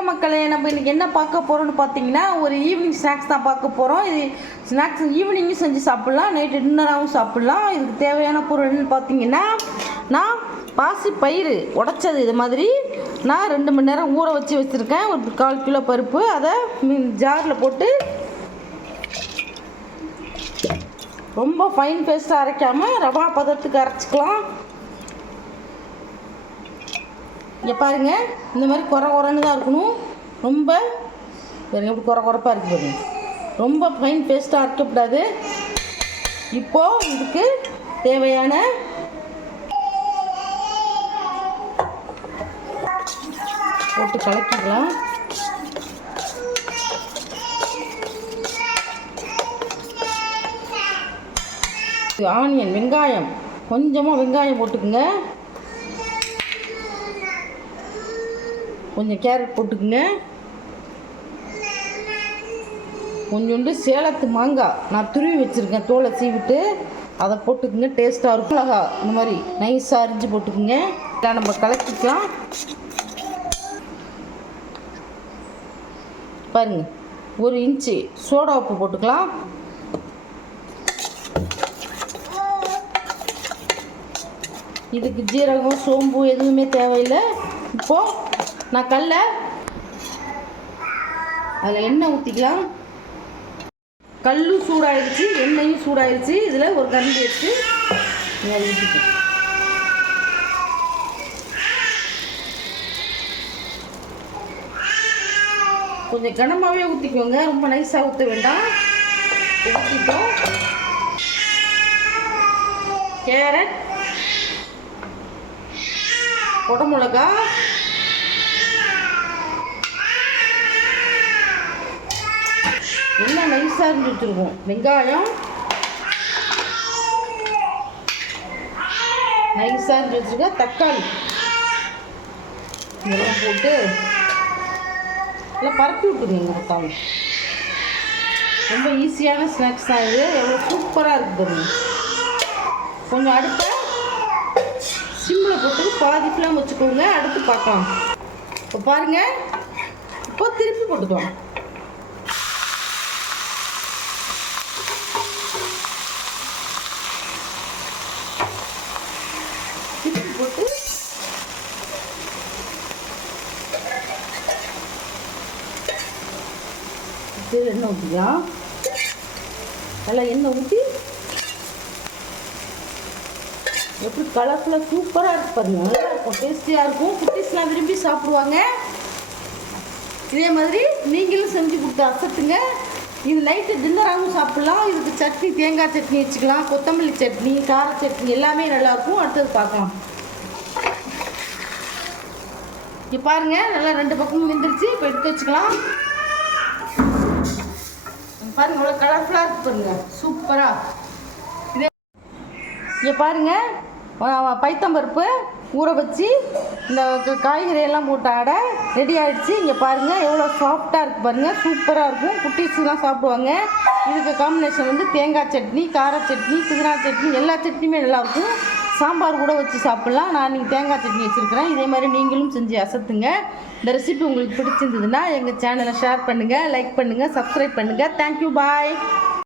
வணக்கம் மக்களே. நம்ம இன்றைக்கி என்ன பார்க்க போகிறோம்னு பார்த்தீங்கன்னா, ஒரு ஈவினிங் ஸ்நாக்ஸ் தான் பார்க்க போகிறோம். இது ஸ்நாக்ஸ் ஈவினிங்கும் செஞ்சு சாப்பிட்லாம், நைட்டு டின்னராகவும் சாப்பிட்லாம். இதுக்கு தேவையான பொருள்னு பார்த்தீங்கன்னா, நான் பாசி பயிறு உடைச்சது இது மாதிரி நான் 2 மணி நேரம் ஊற வச்சு வச்சுருக்கேன். ஒரு 1/4 கிலோ பருப்பு, அதை ஜாரில் போட்டு ரொம்ப ஃபைன் பேஸ்ட்டாக அரைக்காமல் ரவா பதத்துக்கு அரைச்சிக்கலாம். இங்கே பாருங்கள், இந்த மாதிரி குறன்னு தான் இருக்கணும். ரொம்ப எப்படி குறப்பாக இருக்குது பாருங்க. ரொம்ப ஃபைன் பேஸ்ட்டாக அரைக்கக்கூடாது. இப்போது இதுக்கு தேவையான போட்டு கலக்கிக்கலாம். ஆனியன், வெங்காயம், கொஞ்சமாக வெங்காயம் போட்டுக்குங்க. கொஞ்சம் கேரட் போட்டுக்குங்க. கொஞ்சோண்டு சேலத்து மாங்காய் நான் துருவி வச்சுருக்கேன், தோலை சீவிட்டு அதை போட்டுக்குங்க. டேஸ்ட்டாக இருக்கும். மிளகா இந்த மாதிரி நைஸாக அரிஞ்சு போட்டுக்குங்க. இதை நம்ம கலக்கிக்கலாம். பாருங்கள், 1 இன்ச்சு சோடா உப்பு போட்டுக்கலாம். இதுக்கு ஜீரகம், சோம்பு எதுவுமே தேவையில்லை. இப்போது நான் அதில் எண்ணெய் ஊற்றிக்கலாம். கல்லும் சூடாகிடுச்சு, எண்ணெயும் சூடாகிடுச்சு. இதில் ஒரு கரண்டி எடுத்து அதை ஊற்றிக்கலாம். கொஞ்சம் கனமாகவே ஊற்றிக்கோங்க, ரொம்ப நைஸாக ஊற்ற வேண்டாம். ஊற்றிட்டோம். கேரட், குடமிளகா, எல்லாம் நைஸாக இருந்து வச்சுருக்கோம். வெங்காயம் நைஸாக இருந்து வச்சுருக்கேன். தக்காளி இதெல்லாம் போட்டு எல்லாம் பரப்பி விட்டுருங்க. தக்காளி ரொம்ப ஈஸியான ஸ்நாக்ஸ் தான் இது. எவ்வளோ சூப்பராக இருக்குது பாருங்க. கொஞ்சம் அடுப்பை சிம்மில் போட்டு பாதி ஃப்ளேம் வச்சுக்கோங்க. அடுத்து பார்க்கலாம். இப்போ பாருங்கள், இப்போ திருப்பி போட்டுக்கலாம். திருப்பி போட்டு எண்ணெய் ஊற்றிக்கலாம். நல்லா எண்ணெய் ஊற்றி எப்படி கலர்ஃபுல்லாக சூப்பராக இருக்குது பாருங்கள். நல்லா இருக்கும், டேஸ்டியாக இருக்கும். குட்டீஸ்லாம் விரும்பி சாப்பிடுவாங்க. இதே மாதிரி நீங்களும் செஞ்சு கொடுத்து அசத்துங்க. இது நைட்டு டின்னராகவும் சாப்பிட்லாம். இதுக்கு சட்னி, தேங்காய் சட்னி வச்சுக்கலாம், கொத்தமல்லி சட்னி, கார சட்னி எல்லாமே நல்லாயிருக்கும். அடுத்தது பார்க்கலாம். இங்கே பாருங்கள், நல்லா 2 பக்கமும் வெந்துருச்சு. இப்போ எடுத்து வச்சுக்கலாம். பாருங்கள், அவ்வளோ கலர்ஃபுல்லாக இருக்குது பாருங்கள், சூப்பராக. இதே இங்கே பாருங்கள், பைத்தம்பருப்பு ஊற வச்சு இந்த காய்கறி எல்லாம் போட்டு அடை ரெடி ஆகிடுச்சு. இங்கே பாருங்கள், எவ்வளோ சாஃப்டாக இருக்குது பாருங்கள், சூப்பராக இருக்கும். குட்டீஸ்லாம் சாப்பிடுவாங்க. இதுக்கு காம்பினேஷன் வந்து தேங்காய் சட்னி, கார சட்னி, புதினா சட்னி, எல்லா சட்னியுமே நல்லாயிருக்கும். சாம்பார் கூட வச்சு சாப்பிட்லாம். நான் இன்றைக்கி தேங்காய் சட்னி வச்சுருக்கிறேன். இதே மாதிரி நீங்களும் செஞ்சு அசத்துங்க. இந்த ரெசிபி உங்களுக்கு பிடிச்சிருந்ததுன்னா எங்கள் சேனலை ஷேர் பண்ணுங்கள், லைக் பண்ணுங்கள், சப்ஸ்கிரைப் பண்ணுங்கள். தேங்க்யூ, பாய்.